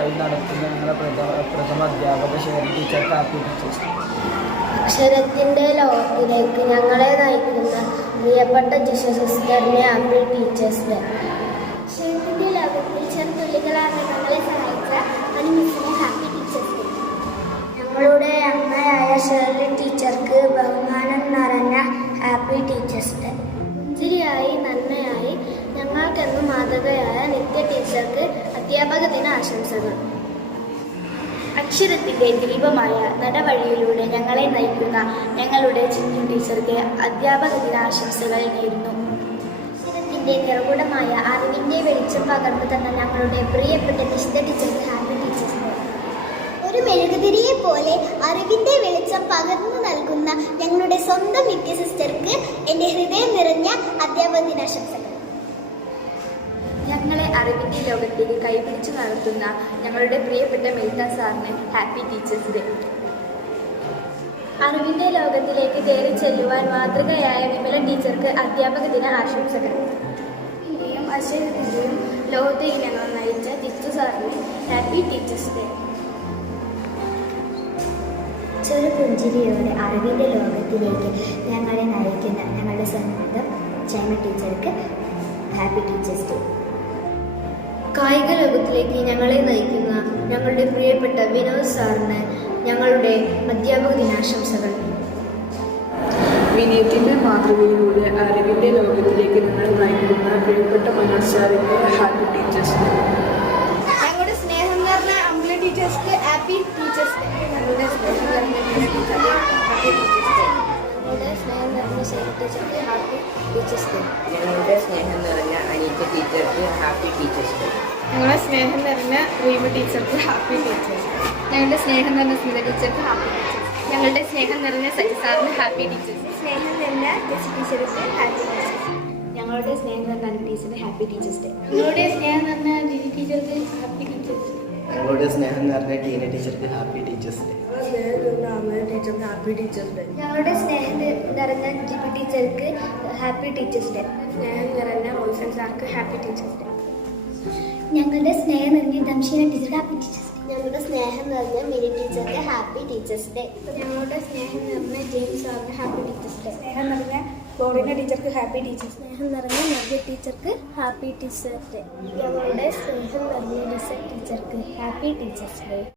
വഴി നടത്തുന്ന ഞങ്ങളുടെ പ്രഥമ അധ്യാപക ശരി ടീച്ചർക്ക് ഹാപ്പി ടീച്ചേഴ്സ്. അക്ഷരത്തിൻ്റെ ലോകത്തിലേക്ക് ഞങ്ങളെ നയിക്കുന്ന പ്രിയപ്പെട്ട ജിഷ സിസ്റ്ററിനെ ഹാപ്പി ടീച്ചേഴ്സ് ഡേ. അക്ഷരത്തിൻ്റെ ലോകത്തിൽ ചെറുതുള്ളികളാണ് ഞങ്ങളെ സഹായിച്ച മിസ്സിനെ ഹാപ്പി ടീച്ചേഴ്സ് ഡേ. ഞങ്ങളുടെ അമ്മയായ ഷേർലി ടീച്ചർക്ക് ബഹുമാനം നിറഞ്ഞ ഹാപ്പി ടീച്ചേഴ്സ് ഡേ. പുഞ്ചിരിയായി നന്മയായി ഞങ്ങൾക്കെന്നും മാതൃകയായ നിത്യ ടീച്ചർക്ക് അധ്യാപക ദിന ആശംസകൾ. അക്ഷരത്തിൻ്റെ ദീപമായ നടവഴിയിലൂടെ ഞങ്ങളെ നയിക്കുന്ന ഞങ്ങളുടെ ചിന്നു ടീച്ചർക്ക് അധ്യാപക ദിന ആശംസകൾ നേരുന്നു. അക്ഷരത്തിൻ്റെ നിറകുടമായ അറിവിൻ്റെ വെളിച്ചം പകർന്നു തന്ന ഞങ്ങളുടെ പ്രിയപ്പെട്ട നിശ്ചിത ടീച്ചർക്ക് ഹാപ്പി ടീച്ചേഴ്സ് ഡേ. ഒരു മെഴുകുതിരിയെ പോലെ അറിവിൻ്റെ വെളിച്ചം പകർന്നു നൽകുന്ന ഞങ്ങളുടെ സ്വന്തം നിത്യ സിസ്റ്റർക്ക് എൻ്റെ ഹൃദയം നിറഞ്ഞ അധ്യാപക ദിനാശംസകൾ. ഞങ്ങളെ അറിവിൻ്റെ ലോകത്തേക്ക് കൈപിടിച്ചു നടത്തുന്ന ഞങ്ങളുടെ പ്രിയപ്പെട്ട മെയ്ത സാറിന് ഹാപ്പി ടീച്ചേഴ്സ് ഡേ. അറിവിൻ്റെ ലോകത്തിലേക്ക് കയറി ചെല്ലുവാൻ മാതൃകയായ വിമല ടീച്ചർക്ക് അധ്യാപക ദിന ആശംസകൾ. ഇന്ത്യയും അക്ഷരത്തിൻ്റെയും ലോകത്തെ ഞങ്ങൾ നയിച്ച ജിത്തു സാറിന് ഹാപ്പി ടീച്ചേഴ്സ് ഡേ. ചെറു പുഞ്ചിരിയോടെ അറിവിൻ്റെ ലോകത്തിലേക്ക് ഞങ്ങളെ നയിക്കുന്ന ഞങ്ങളുടെ സ്വന്തം ചൈമ ടീച്ചർക്ക് ഹാപ്പി ടീച്ചേഴ്സ് ഡേ. കായിക ലോകത്തിലേക്ക് ഞങ്ങളെ നയിക്കുന്ന ഞങ്ങളുടെ പ്രിയപ്പെട്ട വിനോദ് സാറിന് ഞങ്ങളുടെ അധ്യാപക ദിനാശംസകൾ. വിനയത്തിൻ്റെ മാതൃകയിലൂടെ അറിവിൻ്റെ ലോകത്തിലേക്ക് ഞങ്ങളെ നയിക്കുന്ന പ്രിയപ്പെട്ട മനോജ് സാറിന് ഹാപ്പി ടീച്ചേഴ്സ് ഡേ. ഞങ്ങളുടെ സ്നേഹം നിറഞ്ഞ അമ്പിളി ടീച്ചേഴ്സ്ക്ക് ഹാപ്പി ടീച്ചേഴ്സ് ഡേ. ഞങ്ങളുടെ സ്നേഹം നിറഞ്ഞ ടീച്ചർക്ക് ഹാപ്പി ടീച്ചേഴ്സ് ഡേ. ഞങ്ങളുടെ സ്നേഹം നിറഞ്ഞ ശൈലി ടീച്ചർക്ക് ഹാപ്പി ടീച്ചേഴ്സ് ഡേ. ഞങ്ങളുടെ സ്നേഹം നിറഞ്ഞ അനീറ്റ ടീച്ചർക്ക് ഹാപ്പി ടീച്ചേഴ്സ് ഡേ. ഞങ്ങളുടെ സ്നേഹം നിറഞ്ഞ റീമ ടീച്ചർക്ക് ഹാപ്പി ടീച്ചേഴ്സ്. ഞങ്ങളുടെ സ്നേഹം നിറഞ്ഞ സ്മിത ടീച്ചർക്ക് ഹാപ്പി ടീച്ചേഴ്സ്. ഞങ്ങളുടെ സ്നേഹം നിറഞ്ഞ സജി സാറിന് ഹാപ്പി ടീച്ചേഴ്സ്. സ്നേഹം നിറഞ്ഞ ജെസി ടീച്ചർക്ക് ഹാപ്പി ടീച്ചേഴ്സ്. ഞങ്ങളുടെ സ്നേഹം നിറഞ്ഞ അനു ടീച്ചറിന് ഹാപ്പി ടീച്ചേഴ്സ് ഡേ. ഞങ്ങളുടെ സ്നേഹം നിറഞ്ഞ ജിജി ടീച്ചർക്ക് ഹാപ്പി ടീച്ചേഴ്സ് ഡേ. ഞങ്ങളുടെ സ്നേഹം നിറഞ്ഞ ടീന ടീച്ചർക്ക് ഹാപ്പി ടീച്ചേഴ്സ് ഡേ. ടീച്ചർക്ക് ഹാപ്പി ടീച്ചേഴ്സ് ഡേ. ഞങ്ങളുടെ സ്നേഹം നിറഞ്ഞ ജിബി ടീച്ചർക്ക് ഹാപ്പി ടീച്ചേഴ്സ് ഡേ. സ്നേഹം നിറഞ്ഞ റോയ്സൺ സാർക്ക് ഹാപ്പി ടീച്ചേഴ്സ് ഡേ. ഞങ്ങളുടെ സ്നേഹം നിറഞ്ഞ ദംശീന ടീച്ചർക്ക് ഹാപ്പി ടീച്ചേഴ്സ് ഡേ. ഞങ്ങളുടെ സ്നേഹം നിറഞ്ഞ മിനി ടീച്ചർക്ക് ഹാപ്പി ടീച്ചേഴ്സ് ഡേ. ഞങ്ങളുടെ സ്നേഹം നിറഞ്ഞ ജെയിംസ് സാറിന് ഹാപ്പി ടീച്ചേഴ്സ് ഡേ. സ്നേഹം നിറഞ്ഞ ഫ്ലോറിന ടീച്ചർക്ക് ഹാപ്പി ടീച്ചേഴ്സ്. സ്നേഹം നിറഞ്ഞ നവ്യ ടീച്ചർക്ക് ഹാപ്പി ടീച്ചേഴ്സ് ഡേ. ഞങ്ങളുടെ സ്നേഹം നിറഞ്ഞ ലിസ ടീച്ചർക്ക് ഹാപ്പി ടീച്ചേഴ്സ് ഡേ.